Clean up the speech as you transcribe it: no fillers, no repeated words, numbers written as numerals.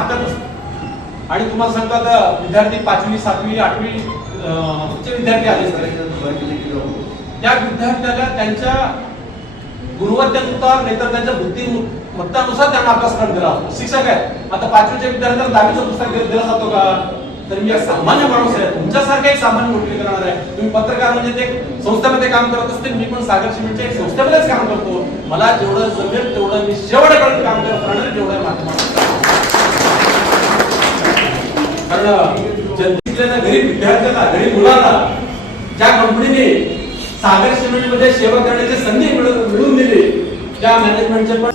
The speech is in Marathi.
ताकद असते. आणि तुम्हाला सांगतात विद्यार्थी 5वी 7वी 8वी चे विद्यार्थी आले, त्या विद्यार्थ्याला त्यांच्या गुणवत्तेनुसार नाहीतर त्यांच्या बुद्धिमत्तानुसार त्यांना अभ्यासक्रम दिला जातो. शिक्षक आहेत, आता 5वीच्या विद्यार्थ्यांना 10वीचं पुस्तक दिलं जातो का? तर मी एक सामान्य माणूस आहे, तुमच्यासारखा एक सामान्य नोकरी करणार आहे. तुम्ही पत्रकार म्हणजे ते संस्थेमध्ये काम करत असतील, मी पण सागर सिमेंटच्या एक संस्थेमध्येच काम करतो. मला जेवढं जमेल तेवढं मी शेवटपर्यंत काम करत राहणार, जेवढं माध्यमात. कारण गरीब विद्यार्थ्याला, गरीब मुलाला ज्या कंपनीने सागर सिमेंटमध्ये सेवा करण्याची संधी मिळवून दिली, त्या मॅनेजमेंटचे पण